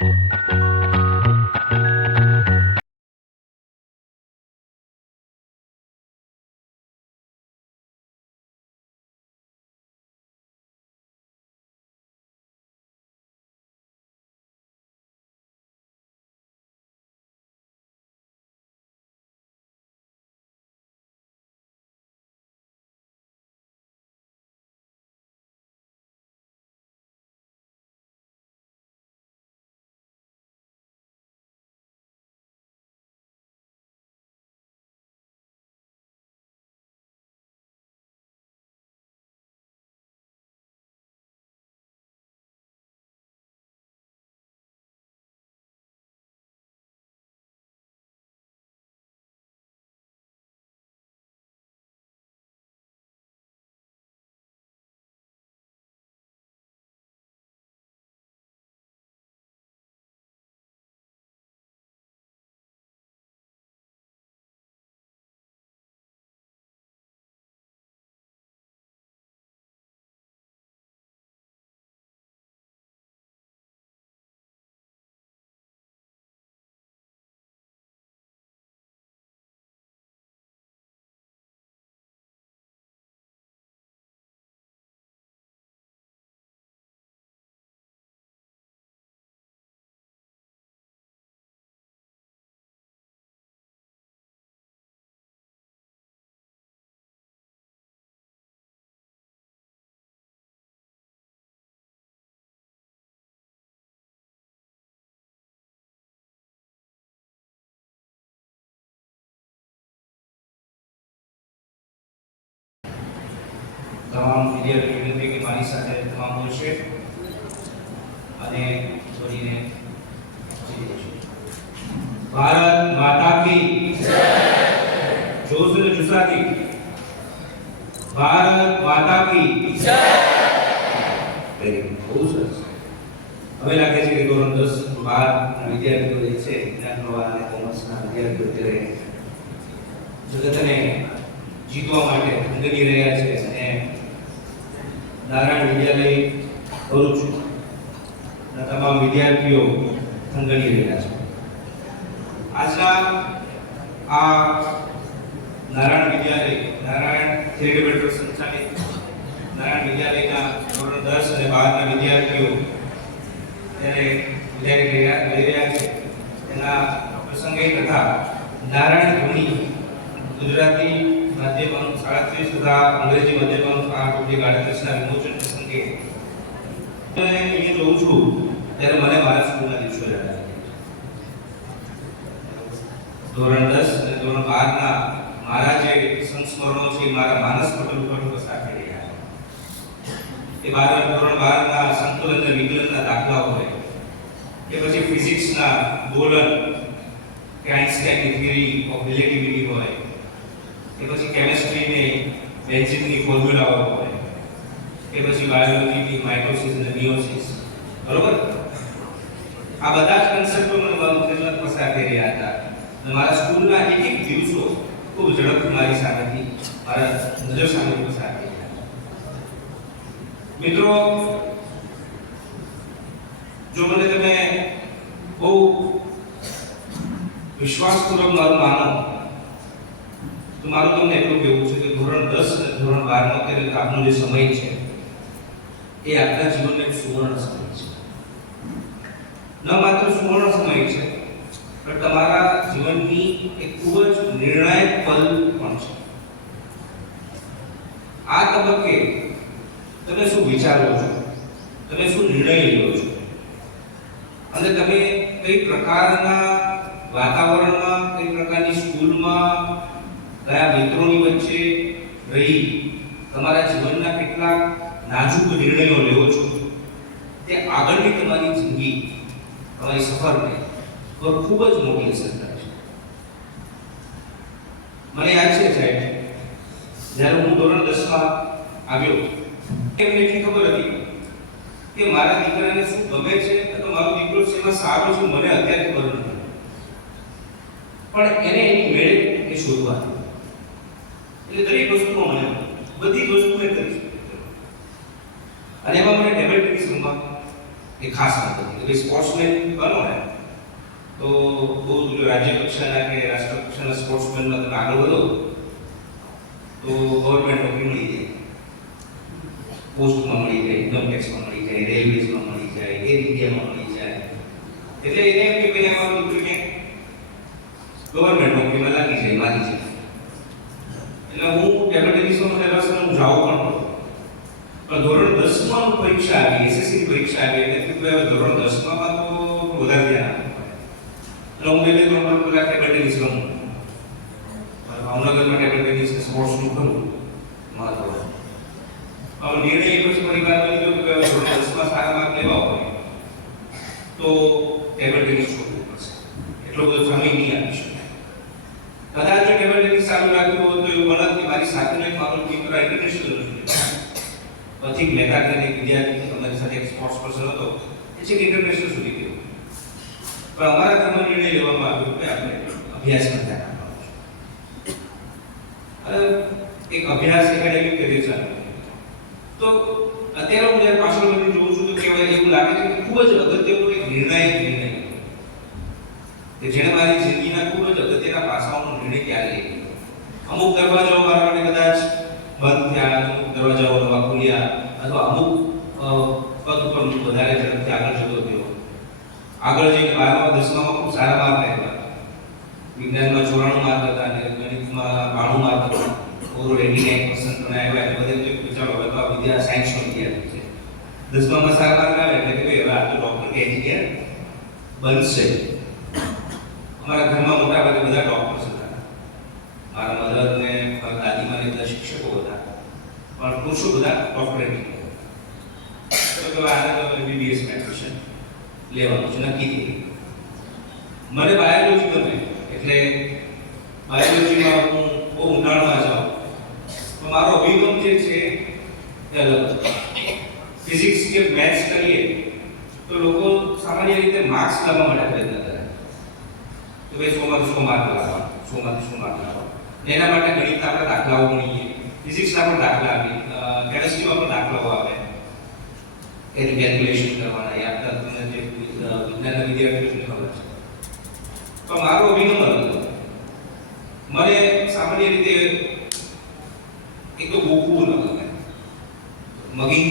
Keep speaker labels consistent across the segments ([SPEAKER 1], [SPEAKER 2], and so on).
[SPEAKER 1] Thank you. તમામ વિદ્યાર્થી વિનંતી કે મારી સાથે તમામ બોલશે અને બોલીને ભારત માતા કી. જોશ અને જુસ્સાથી ભારત માતા કી. બહુ સરસ. હવે લાગે છે કે ધોરણ દસ બાર વિદ્યાર્થીઓ જે છે વિજ્ઞાન પ્રવાહ અને કોમર્સના વિદ્યાર્થીઓ અત્યારે જગતને જીતવા માટે થંગની રહ્યા છે અને નારાયણ વિદ્યાલય અને તમામ વિદ્યાર્થીઓ સંગણી રહ્યા છે. આજના આ નારાયણ વિદ્યાલય, નારાયણ ચેરિટેબલ સંચાલિત નારાયણ વિદ્યાલયના ધોરણ દસ અને બારના વિદ્યાર્થીઓ ત્યારે વિદ્યાર્થી લઈ રહ્યા છે. એના પ્રસંગે તથા નારાયણ ધોની ગુજરાતી માધ્યમનું, સાડત્રીસ તથા અંગ્રેજી માધ્યમનું આ ટોપી વિમોચન પ્રસંગે હું અહીંયા જોઉં છું, ત્યારે મને મારા સ્કૂલના દિવસો યાદ ધોરણ દસ અને ધોરણ બારના મારા જે સંસ્મરણો છે મારા માનસ પટલ ઉપર પસાર કરી રહ્યા એ બાર ધોરણ બારના સંકલન અને વિકલનના દાખલાઓ હોય, કે પછી ફિઝિક્સના દોલન કે આઈન્સ્ટાઈનની થિયરી ઓફ રિલેટિવિટી હોય, કે પછી કેમેસ્ટ્રીની બેન્ઝિનની ફોર્મ્યુલાઓ હોય કે પછી બાયોલોજીની માઇટોસિસ અને મિયોસિસ બરોબર આ બધા જ કન્સેપ્ટો મને મારા મગજમાં પસાર થઈ રહ્યા હતા અને મારા સ્કૂલના એક એક દિવસો ખૂબ ઝડપથી મારી સામેથી મારા નજર સામે પસાર થઈ રહ્યા મિત્રો જો મને તમે બહુ વિશ્વાસપૂર્વક મારું માનો તો મારું તમને એટલું કહેવું છે કે ધોરણ દસ અને ધોરણ બારનો અત્યારે આપનો જે સમય છે, એ આપણા જીવનનો એક સુવર્ણ સમય છે. ન માત્ર સુવર્ણ સમય છે, પણ તમારા જીવનની એક ખૂબ જ નિર્ણાયક પલ પણ છે. આ તબક્કે તમે શું વિચારો છો? તમે શું નિર્ણય લો છો? અને તમે કઈ પ્રકારના વાતાવરણમાં, કઈ પ્રકારની સ્કૂલમાં, કયા મિત્રોની વચ્ચે તમારા જીવનના કેટલાક નાજુક નિર્ણયો લેવો છો? તે આગળની તમારી જિંદગી, તમારી સફરને પર ખૂબ જ મોટી અસર કરે છે. મને યાદ છે સાહેબ, જ્યારે હું ધોરણ દસમાં આવ્યો, એમને એટલી ખબર હતી કે મારા દીકરાને શું ગમે છે અથવા મારો દીકરો શેમાં સારો છે, મને અત્યારે ખબર નથી. પણ એને એની મેળે એ શોધવા એટલે દરેક વસ્તુમાં મને બધી જ વસ્તુ એ કરી શકે. અને એમાં મને ટેબલ ટેનિસ રમવા એ ખાસ મદદ હતી કે સ્પોર્ટ્સમેન બનો ને, તો બહુ જ રાજ્ય કક્ષાના કે રાષ્ટ્ર કક્ષાના સ્પોર્ટ્સમેનમાં તમે આગળ વધો, તો ગવર્મેન્ટ નોકરી મળી જાય. પોસ્ટમાં મળી જાય ઇન્કમ ટેક્સમાં મળી જાય રેલવેઝમાં મળી જાય એર ઇન્ડિયામાં મળી જાય. એટલે એને એમ કે ભાઈ આમાં દીકરી કે ગવર્મેન્ટ નોકરીમાં લાગી જાય મારી જાય. એટલે હું ટેબલ ટેનિસમાં મને રસ હું જાઉં પણ નહોતો. પણ ધોરણ દસમાં પરીક્ષા આવી એસએસસી ની પરીક્ષા આવી એટલે કીધું હવે ધોરણ દસમાં તો વધારે ધ્યાન આપવું પડે એટલે હું બે બે ત્રણ વર્ષ પહેલા ટેબલ ટેનિસ રમું ભાવનગરમાં ટેબલ ટેનિસ સ્પોર્ટ્સનું ખરું. મહત્વ હવે નિર્ણય એ પછી પરિવારનો લીધો કે હવે ધોરણ દસમાં સારા માર્ક લેવા હોય. તો ટેબલ ટેનિસ છોડવું પડશે એટલો બધો સમય નહીં આપી શકાય કદાચ જો ટેબલ ટેનિસ ચાલુ રાખ્યું હોત તો એવું બનત કે મારી સાથેનો એક મારો મિત્ર ઇન્ટરનેશનલ પછી મહેતા કરીને એક વિદ્યાર્થી અમારી સાથે એક સ્પોર્ટ્સ પર્સન હતો, એ છે કે ઇન્ટરનેશનલ સુધી ગયો પણ અમારા ઘરમાં નિર્ણય લેવામાં આવ્યો કે આપણે અભ્યાસમાં ધ્યાન આપવાનું છે. એક અભ્યાસ એકેડેમિક રીતે ચાલુ તો અત્યારે હું જ્યારે પાછળ વળીને જોઉં છું તો કહેવાય એવું લાગે છે કે ખૂબ જ અગત્યનો એક નિર્ણાયક નિર્ણય કે જેણે મારી જિંદગીના ખૂબ જ અગત્યના પાસાઓનો નિર્ણય ક્યારે લીધો? અમુક દરવાજાઓ મારા માટે કદાચ બંધ અમુક દરવાજાઓ નવા ખુલ્યા અથવા અમુક પદ ઉપર વધારે ઝડપથી આગળ જતો થયો આગળ જઈને બારમા, દસમામાં ખૂબ સારા માર્ક આવ્યા વિજ્ઞાનમાં ચોરાણું માર્ક હતા અને ગણિતમાં બાણું માર્ક હતા. ઓવરઓલ એટી નાઇન પર્સન્ટ પણ આવ્યા એટલે બધે તો વિચારો હવે તો આ વિદ્યા સાયન્સનો વિદ્યાર્થી છે. દસમામાં સારા માર્ક આવે એટલે કે ભાઈ હવે આ તો ડૉક્ટર કે એન્જિનિયર બનશે. અમારા ઘરમાં મોટા ભાગે બધા ડોક્ટર્સ હતા મારા મધર ને મારા દાદીમા ને બધા શિક્ષકો હતા પણ પુરુષો બધા ડોક્ટરેટ તો કે આને તો એમબીબીએસ મેડિસિન લેવાનું છે, નક્કી થઈ મને બાયોલોજી ગમે, એટલે બાયોલોજીમાં હું બહુ ઊંડાણમાં જાઉં. તો મારો અભિગમ જે છે એ અલગ ફિઝિક્સ કે મેથ્સ કરીએ, તો લોકો સામાન્ય રીતે માર્ક્સ લાવવા માટે પ્રયત્ન કરે. કે ભાઈ સોમાંથી સો માર્ક લાવવા સોમાંથી સો માર્ક લાવવા. એના માટે ગણિતના આપણે દાખલાઓ ગણીએ ફિઝિક્સના પણ દાખલા આવી કેમેસ્ટ્રીમાં પણ દાખલાઓ આવે. એની કેલ્ક્યુલેશન કરવાના, યાદ તમને જે વિજ્ઞાનના વિદ્યાર્થીઓને ખબર છે. તો મારો અભિગમ હતો. મને સામાન્ય રીતે એક તો ગોખવું ન ગમે. મગિંગ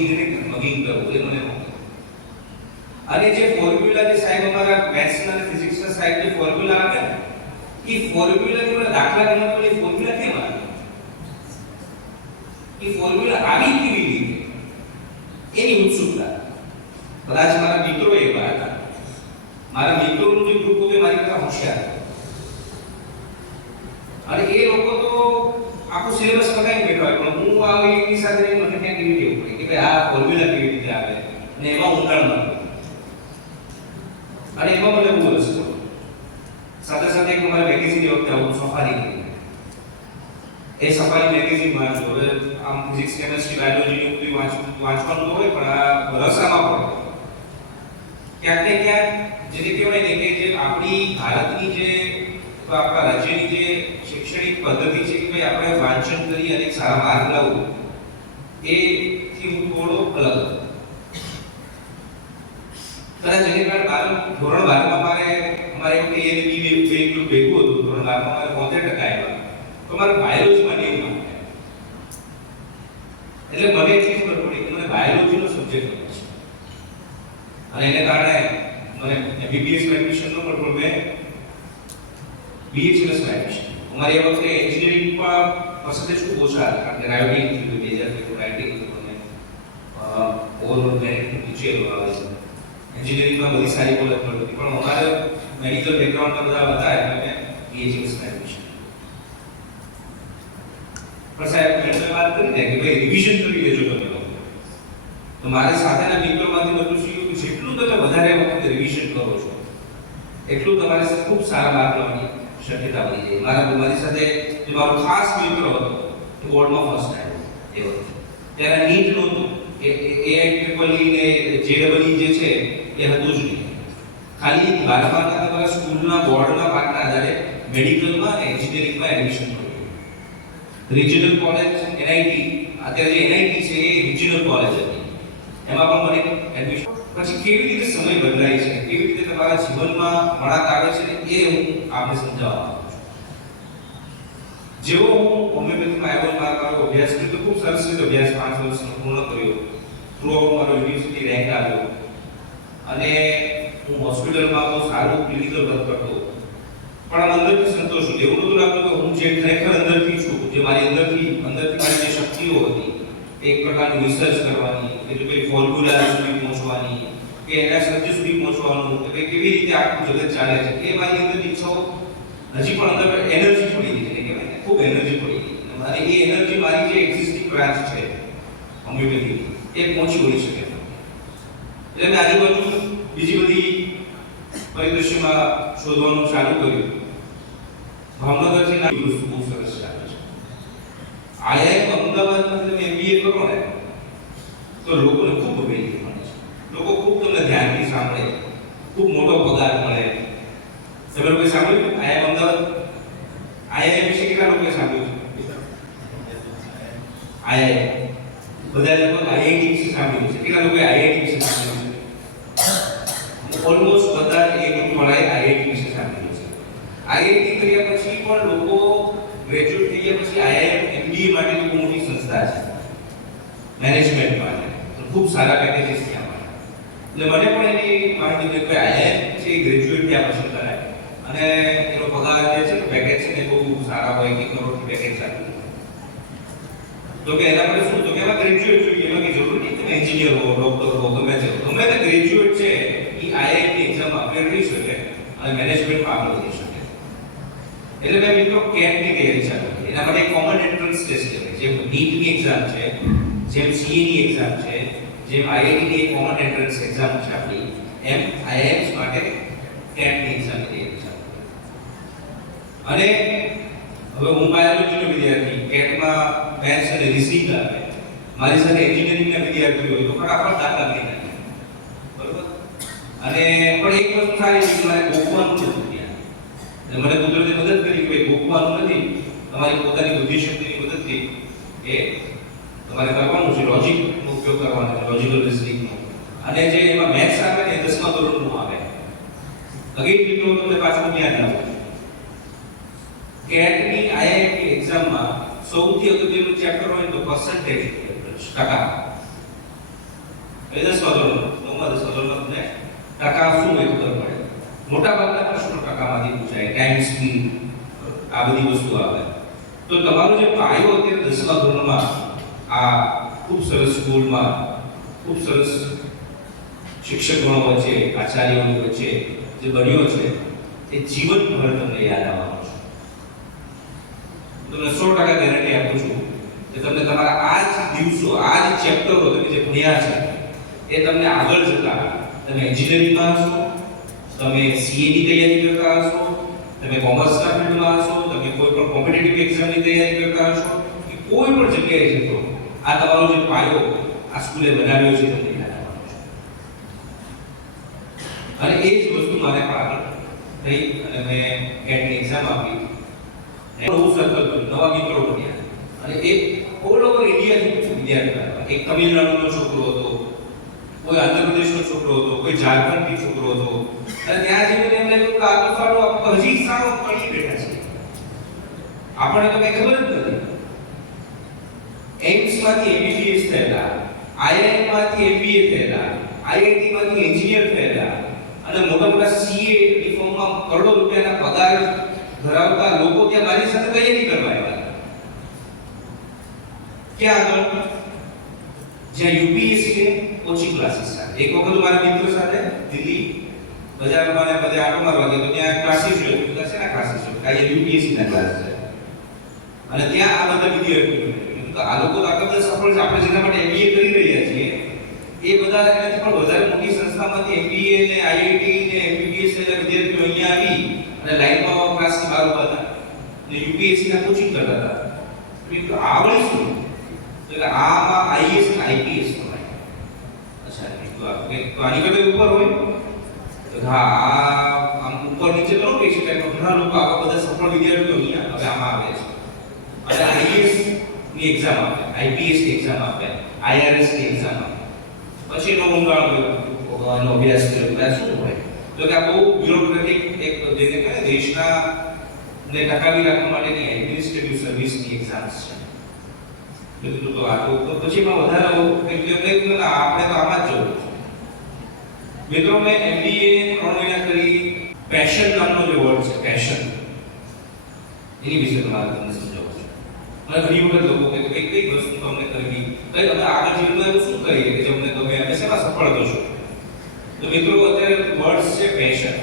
[SPEAKER 1] મગિંગ કરવું, એ મને અને જે ફોર્મ્યુલા જે સાહેબ અમારા મેથ્સના અને ફિઝિક્સના સાહેબ જે ફોર્મ્યુલા આપે ને, એ ફોર્મ્યુલાની મને દાખલા ગણવા ફોર્મ્યુલા કેમ એ ફોર્મ્યુલા આવી કેવી રીતે? એની ઉત્સુકતા. કદાચ મારા મિત્રો એવા હતા મારા મિત્રોનું જે ગ્રુપ હતું મારી કરતા હોશિયાર અને એ લોકો તો આખું સિલેબસ પતાવી બેઠો હોય, પણ હું આ એની સાથે મને ક્યાંક એવી દેવું પડે કે ભાઈ આ ફોર્મ્યુલા કેવી રીતે આવે? અને એમાં ઊંડાણ ન અને એમાં મને બહુ રસ હતો સાથે સાથે એક મારે મેગેઝિન વખતે આવું સફારી એ સફારી મેગેઝીન વાંચો હવે આમ ફિઝિક્સ કેમેસ્ટ્રી બાયોલોજી ને બધું વાંચ, વાંચવાનું હોય, પણ આ રસામાં પડે. ક્યાંક ને ક્યાંક જેને કહેવાય ને કે જે આપણી ભારતની જે આપણા રાજ્યની જે શૈક્ષણિક પદ્ધતિ છે કે ભાઈ આપણે વાંચન કરી અને સારા માર્ગ લાવવું, એ થી હું થોડો અલગ કદાચ જેને કારણે બાર, ધોરણ બારમાં મારે, અમારે એવું કે એ ભેગું હતું. ધોરણ બારમાં મારે પોતેર ટકા આવ્યા તો મારે બાયોલોજીમાં નેવું માર્ક એટલે મને એટલી ખબર પડી કે મને બાયોલોજીનો સબ્જેક્ટ ગમે છે. અને એને કારણે મને એમબીબીએસમાં એડમિશન ન મળતું મેં બીએચએસમાં એડમિશન અમારી એ વખતે એન્જિનિયરિંગમાં પર્સન્ટેજ ખૂબ ઓછા હતા, કારણ કે રાયોટિંગ થયું બે હજાર થયું રાયોટિંગ થયું અને ઓવરઓલ મેરિટ નીચે આવે છે. એન્જિનિયરિંગમાં બધી સારી કોલેજ મળતી હતી. પણ અમારે મેડિકલ બેકગ્રાઉન્ડના બધા હતા, એટલે મેં બીએચએસમાં એડમિશન પણ સાહેબ મેડમે વાત કરી ને કે ભાઈ રિવિઝન કરી લેજો તો મારી સાથેના મિત્રોમાંથી બધું શીખ્યું કે જેટલું તમે વધારે વખત રિવિઝન કરો છો, એટલું તમારે ખૂબ સારા માર્ક લાવવાની શક્યતા બની જાય. મારા મારી સાથે જે મારો ખાસ મિત્ર હતો, એ બોર્ડમાં ફર્સ્ટ આવ્યો એ વખતે. ત્યારે નીટ નહોતું. એ એઆઈ ટ્રિપલ ઈ ને જેડબલ જે છે, એ હતું જ નહીં. ખાલી બારમાના તમારા સ્કૂલના બોર્ડના માર્કના આધારે મેડિકલમાં અને એન્જિનિયરિંગમાં એડમિશન રિજનલ કોલેજ એનઆઈટી અત્યારે જે એનઆઈટી છે એ રિજનલ કોલેજ હતી. એમાં પણ મને એડમિશન પછી કેવી રીતે સમય બદલાય છે? કેવી રીતે તમારા જીવનમાં વળાંક આવે છે એ હું આપને સમજાવવા જેવો હું હોમિયોપેથીમાં આવ્યો મારા મારો અભ્યાસ કર્યો, તો ખૂબ સરસ રીતે અભ્યાસ પાંચ વર્ષનો પૂર્ણ કર્યો. થ્રુ આઉટ મારો યુનિવર્સિટી રેન્ક આવ્યો. અને હું હોસ્પિટલમાં બહુ સારું ક્લિનિકલ વર્ક કરતો. પણ અંદરથી સંતોષ. એવું નહોતું લાગતું કે હું જે ખરેખર અંદરથી છું જે મારી અંદરથી અંદરથી મારી જે શક્તિઓ હતી એક પ્રકારનું રિસર્ચ કરવાની જો કોઈ ફોર્મ્યુલા સુધી પહોંચવાની, કે એના સત્ય સુધી પહોંચવાનું કે કેવી રીતે આખું જગત ચાલે છે, એ મારી અંદર ઈચ્છાઓ હજી પણ અંદર એનર્જી પડી ગઈ છે કહેવાય ખૂબ એનર્જી પડી ગઈ મારી એ એનર્જી મારી જે એક્ઝિસ્ટિંગ બ્રાન્ચ છે હોમિયોપેથી એ પહોંચી વળી શકે. એટલે મેં આજુબાજુ બીજી બધી પરિદૃશ્યમાં શોધવાનું ચાલુ કર્યું. ભાવનગરથી ના બહુ સરસ આઈઆઈએમ અમદાવાદમાં તમે એમબીએ કરો ને, તો લોકોને ખૂબ બેનિફિટ મળે છે. લોકો ખૂબ તમને ધ્યાનથી સાંભળે ખૂબ મોટો પગાર મળે તમે લોકોએ સાંભળ્યું? આઈઆઈએમ અમદાવાદ? આઈઆઈએમ વિશે કેટલા લોકોએ સાંભળ્યું? આઈઆઈએમ બધા લોકો આઈઆઈટી વિશે સાંભળ્યું છે કેટલા લોકોએ આઈઆઈટી વિશે સાંભળ્યું છે ઓલમોસ્ટ બધા એક વાળાએ આઈઆઈટી વિશે સાંભળ્યું છે આઈઆઈટી કર્યા પછી પણ લોકો ગ્રેજ્યુએટ થઈ ગયા પછી આઈઆઈએમ એમબીએ માટે બહુ મોટી સંસ્થા છે મેનેજમેન્ટ માટે ખૂબ સારા પેકેજીસ મળે. એટલે મને પણ એની માહિતી કે આઈઆઈએમ છે ગ્રેજ્યુએટ ત્યાં પછી કરાય. અને એનો પગાર જે છે પેકેજ છે ને બહુ સારા હોય કે કરોડ પેકેજ આપી તો કે એના માટે શું? તો કે એમાં ગ્રેજ્યુએટ જોઈએ. એમાં કે જરૂર નહીં તમે એન્જિનિયર હો ડોક્ટર હો, ગમે તે ગમે તે ગ્રેજ્યુએટ છે, એ આઈઆઈટી એક્ઝામ અપગ્રેડ રહી શકે અને મેનેજમેન્ટમાં આગળ વધી શકે. એટલે મેં મિત્રો કેટની તૈયારી ચાલુ એના માટે કોમન એન્ટ્રન્સ ટેસ્ટ છે. જે નીટની એક્ઝામ છે જેમ સીએની એક્ઝામ છે, જેમ આઈઆઈટીની કોમન એન્ટ્રન્સ એક્ઝામ છે આપણી, એમ આઈઆઈએમ્સ માટે ટેટની એક્ઝામ છે અને હવે હું બાયોલોજીનો વિદ્યાર્થી, ટેટમાં મેથ્સ અને રિઝનિંગ આવે મારી સાથે એન્જિનિયરિંગના વિદ્યાર્થીઓ હોય તો ફટાફટ દાખલા લઈ નાખે. બરોબર? અને પણ એક વસ્તુ સારી છે મારે ગોખવાનું છે ત્યાં. મને કુદરતે મદદ કરી કે ગોખવાનું નથી. તમારી પોતાની બુદ્ધિશક્તિની મદદથી એ તમારે કરવાનું છે? લોજિકનો ઉપયોગ કરવાનો છે. લોજિકલ રિઝનિંગનો અને જે એમાં મેથ્સ આવે ને એ દસમા ધોરણનું આવે. અગેન મિત્રો તમને પાછું ધ્યાન રાખો કેટની આઈઆઈટી એક્ઝામમાં સૌથી અગત્યનું ચેપ્ટર હોય તો પર્સન્ટેજ ટકા. એ દસમા ધોરણ નવમા, દસમા ધોરણમાં તમને ટકા શું હોય ખબર પડે. મોટા ભાગના પ્રશ્નો ટકામાંથી પૂછાય. ટાઈમ સ્પીડ આ બધી વસ્તુ આવે. તો તમારો જે પાયો અત્યારે દસમા ધોરણમાં આ ખૂબ સરસ સ્કૂલમાં ખૂબ સરસ શિક્ષકોનો વચ્ચે, આચાર્યોની વચ્ચે જે બન્યો છે, એ જીવનભર તમને યાદ આવવાનું છે. તમને સો ટકા ગેરંટી આપું છું કે તમને તમારા આ જ દિવસો આ જ ચેપ્ટરો તમે જે ભણ્યા છે, એ તમને આગળ જતા તમે એન્જિનિયરિંગમાં હશો, તમે સીએની તૈયારી કરતા હશો, તમે કોમર્સના ફિલ્ડમાં હશો, તમે કોઈ પણ કોમ્પિટેટિવ એક્ઝામની તૈયારી કરતા હશો, કે કોઈ પણ જગ્યાએ જશો આ તમારો જે પાયો, આ સ્કૂલે બનાવ્યો છે તમને યાદ આવવાનું છે અને એ જ વસ્તુ મારે પણ આગળ થઈ અને મેં કેટની એક્ઝામ આપી. નવું સર્કલ બન્યું નવા મિત્રો બન્યા. અને એ ઓલ ઓવર ઇન્ડિયાથી વિદ્યાર્થી હતા એક તમિલનાડુનો છોકરો હતો, કોઈ આંધ્રપ્રદેશનો છોકરો હતો, કોઈ ઝારખંડથી છોકરો હતો. અને ત્યાં જઈને એમને કહ્યું કે આ તો હજી સારો પડી બેઠા છે. આપણને તો કંઈ ખબર જ નથી. માંથી એમબીબીએસ થયેલા આઈઆઈએમમાંથી એમબીએ થયેલા આઈઆઈટી માંથી એન્જિનિયર થયેલા અને મોટા મોટા સીએ ની ફોર્મમાં કરોડો રૂપિયાના પગાર ધરાવતા લોકો ત્યાં મારી સાથે તૈયારી કરવા આવ્યા. ક્યાં આગળ? જ્યાં યુપીએસસી ને કોચિંગ ક્લાસીસ સાથે એક વખત મારા મિત્ર સાથે દિલ્હી બજારમાં ને બધે આટો મારવા ગયો. તો ત્યાં ક્લાસીસ જોયો. બધા શેના ક્લાસીસ જોયો? કાંઈ યુપીએસસી ના ક્લાસ છે. અને ત્યાં આ બધા વિદ્યાર્થીઓ તો આ લોકો આટલા બધા સફળ છે. આપણે જેના માટે એમબીએ કરી રહ્યા છીએ, એ બધા એનાથી પણ વધારે મોટી સંસ્થામાંથી એમબીએ ને આઈઆઈટી ને એમબીબીએસ ના વિદ્યાર્થીઓ અહીંયા આવી અને લાઈનમાં ક્લાસની બહાર ઊભા હતા. ને યુપીએસસી ના કોચિંગ કરતા હતા. તો આવડે શું? એટલે આમાં આઈએસ અને આઈપીએસ હોય. અચ્છા તો આ તો આની કરતા ઉપર હોય. હા આમ ઉપર નીચે કહી શકાય, પણ ઘણા લોકો આવા બધા સફળ વિદ્યાર્થીઓ અહીંયા હવે આમાં આવે છે. અને આઈએસ ની એક્ઝામ આપે આઈપીએસની એક્ઝામ આપે આઈઆરએસની એક્ઝામ આપે. પછી નો ઊંડાણ અભ્યાસ કર્યો. આ શું હોય? તો કે આ બહુ બ્યુરોક્રેટિક એક જે કહેવાય ને, દેશના ને ટકાવી રાખવા માટેની એડમિનિસ્ટ્રેટિવ સર્વિસની એક્ઝામ્સ છે. મેં કીધું તો આ તો પછી એમાં વધારે એટલે મેં આપણે તો આમાં જ જવું. મિત્રો મેં એમબીએ ત્રણ મહિના કરી પેશન નામનો જે વર્ડ છે પેશન એની વિશે તમારે તમને મને ઘણી વખત લોકો કે કઈ કઈ વસ્તુ તમને કરવી. કઈ તમે આગળ જીવનમાં એવું શું કરીએ કે તમને ગમે અને શેમાં સફળ થશો તો મિત્રો, અત્યારે વર્ડ્સ છે પેશન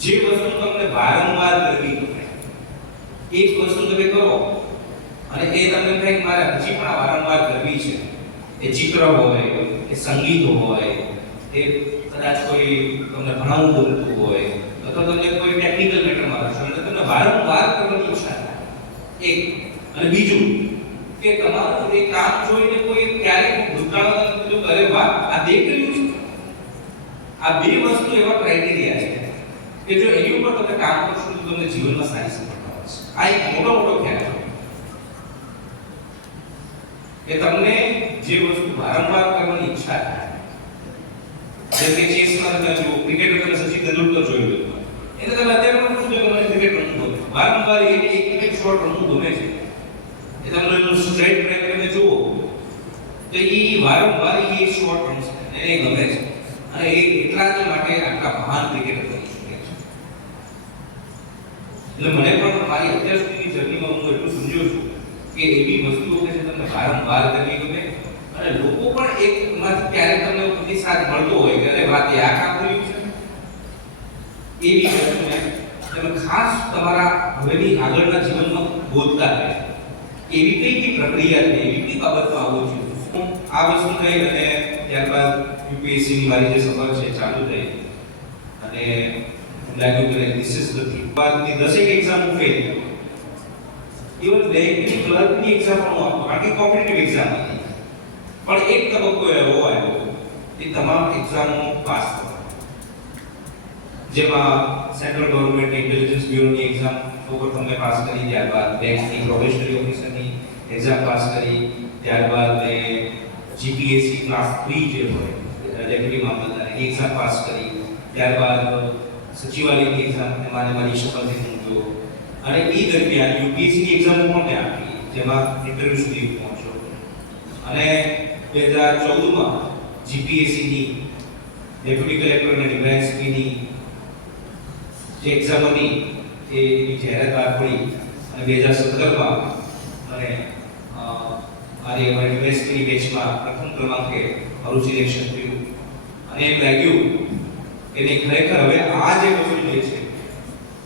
[SPEAKER 1] જે વસ્તુ તમને વારંવાર કરવી ગમે જ વસ્તુ તમે કરો. અને એ તમને થાય મારે હજી પણ વારંવાર કરવી છે. એ ચિત્ર હોય, એ સંગીત હોય, એ કદાચ કોઈ તમને ભણાવવું ગમતું હોય, અથવા તમને કોઈ ટેકનિકલ મેટરમાં રસ હોય તમને વારંવાર કરવાની ઈચ્છા થાય. એક અને બીજું કે તમારું એ કામ જોઈને કોઈ ક્યારેક ભૂતકાળમાં તમે કીધું અરે વાહ, આ દેખ રહ્યું છે. આ બે વસ્તુ એવા ક્રાઇટેરિયા છે કે જો એની ઉપર તમે કામ કરશો તો તમને જીવનમાં સારી સફળતા આ એક મોટો મોટો ખ્યાલ કે તમને જે વસ્તુ વારંવાર કરવાની ઈચ્છા થાય, જેમ કે ચેસમાં તમે જુઓ ક્રિકેટર તમે સચિન તેંડુલકર જોયું હોય એને તમે અત્યારે પણ પૂછો કે મને ક્રિકેટ રમવું ગમે વારંવાર એ એક એક શોટ રમવું ગમે છે એ તમે એનું સ્ટ્રેટ ટ્રેક કરીને જુઓ તો એ વારંવાર એ શોટ રમશે એને એ ગમે છે. અને એ એટલા જ માટે આટલા મહાન ક્રિકેટર બની શકે છે. એટલે મને પણ મારી અત્યાર સુધીની જર્નીમાં હું એટલું સમજ્યો છું કે એવી વસ્તુઓ કે જે તમને વારંવાર કરવી ગમે. અને લોકો પણ એક માંથી ક્યારેક તમને પ્રતિસાદ મળતો હોય કે અરે વાત એ આ કામ કર્યું છે. એવી વસ્તુને તમે ખાસ તમારા હવેની આગળના જીવનમાં બોલતા રહે એવી કઈ કઈ પ્રક્રિયા છે? એવી કઈ બાબતમાં આવો છું? હું આ વસ્તુ થઈ અને ત્યારબાદ યુપીએસસી ની મારી જે સફર છે, ચાલુ થઈ. અને લાગ્યું કે ધીસ ઇઝ ધ થિંગ બાદની દસેક એક્ઝામ હું ફેલ થયો ઇવન બેંકની ક્લર્કની એક્ઝામ પણ આપતો કારણ કે એક્ઝામ હતી. પણ એક તબક્કો એવો આવ્યો કે તમામ એક્ઝામો પાસ થયો જેમાં સેન્ટ્રલ ગવર્મેન્ટ ઇન્ટેલિજન્સ બ્યુરોની એક્ઝામ સૌપ્રથમ મેં પાસ કરી, ત્યારબાદ બેંકની પ્રોબેશનરી ઓફિસરની એક્ઝામ પાસ કરી, ત્યારબાદ જીપીએસસી ક્લાસ થ્રી જે હોય ડેપ્યુટી મામલતદાર એની એક્ઝામ પાસ કરી ત્યારબાદ સચિવાલયની એક્ઝામ એમાં મારી સફળથી મૂક્યો. અને એ દરમિયાન યુપીએસસીની એક્ઝામ પણ મેં આપી જેમાં ઇન્ટરવ્યુ સુધી પહોંચ્યો. અને બે હજાર ચૌદમાં જીપીએસસીની ડેપ્યુટી કલેક્ટર અને ડીવાયએસપીની જે એક્ઝામ હતી એની જાહેરાત બહાર પડી. અને બે હજાર સત્તરમાં મને અ, મારી અમારી યુનિવર્સિટીની બેચમાં પ્રથમ ક્રમાંકે મારું સિલેક્શન થયું. અને એમ લાગ્યું કે નહીં, ખરેખર હવે આ જે વસ્તુ જે છે,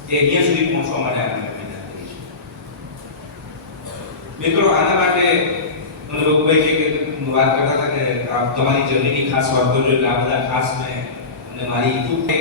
[SPEAKER 1] તે અહીંયા સુધી પહોંચવા માટે આપણે મહેનત કરી છે મિત્રો, આના માટે મને રોગભાઈ છે કે વાત કરતા હતા કે તમારી જર્નીની ખાસ વાતો જો એટલે આ બધા ખાસ મેં અને મારી ઈચ્છું એ